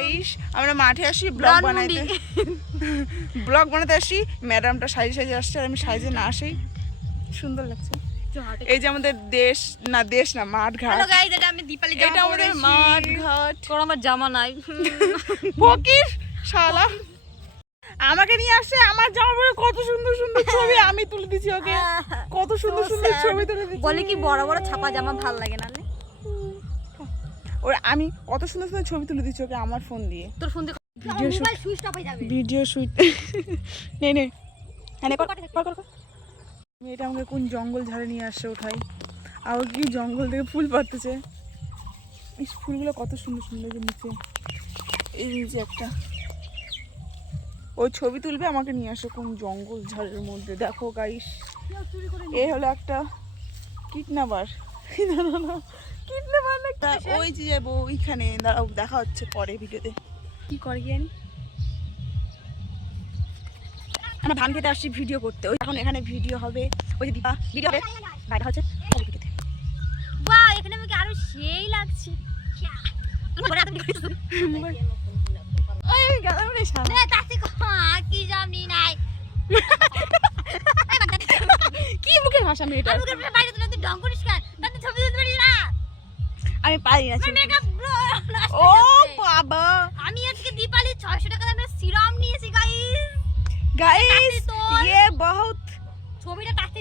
Guys আমরা মাঠে আসি ব্লগ বানাতে আসি, ম্যাডামটা সাইজে আসছে আর আমি সাইজে না আসি। সুন্দর লাগছে। এই যে আমাদের দেশ না মাঠ ঘাট। হ্যালো গাইস, এটা আমি দীপালি জামা এটা আমাদের পরেছি। মাঠ ঘাট। তোর আমার জামা নাই। ফকির শালা আমাকে নিয়ে আসছে, আমার জামা পরে কত সুন্দর সুন্দর ছবি আমি তুলে দিছি ওকে। কত সুন্দর সুন্দর ছবি তুলে দিছি। বলে কি বড় বড় ছাপা জামা ভাল লাগে না? ওর আমি কত সুন্দর সুন্দর ছবি তুলে দিছি ওকে আমার ফোন দিয়ে। তোর ফোন দিয়ে মোবাইল সুইচ অফ হয়ে যাবে। ভিডিও শুট নে হ্যাঁ কর। মেয়েটা আমাকে কোন জঙ্গল ঝাড়ে নিয়ে আসছে ওঠাই, আর কি জঙ্গল থেকে ফুল পাড়তেছে। এই ফুলগুলো কত সুন্দর সুন্দর যে নিচে, এই নিচে একটা ওই ছবি তুলবে আমাকে নিয়ে আসে কোন জঙ্গল ঝাড়ের মধ্যে। দেখো গাইস এ হলো একটা কিডন্যাপার। কিডন্যাপার না ওই যে যাবো ওইখানে, দাঁড়াও দেখা হচ্ছে পরে ভিডিওতে। কি করে কি জানি, আমরা ধান খেতে আসছি ভিডিও করতে। ওই এখন এখানে ভিডিও হবে, ওই যে দীপা ভিডিও হবে বাইরে হচ্ছে ভিডিওতে। বাহ, এখানে আমাকে আরো সেই লাগছে। ওই গেলাম রে শালা। না তাতে কি জানি নাই। কি মুখের ভাষা মেয়েটা, আমি ওকে বাইরে তুই ডং করিস কেন? তাতে ছবি তুলতে পারিস না? আমি পারি না। মেকআপ ও বাবা, আমি আজকে দীপালি 600 টাকা দামের সিরাম নিয়েছি গাইস। গাইস ये बहुत ছবিটা তাতে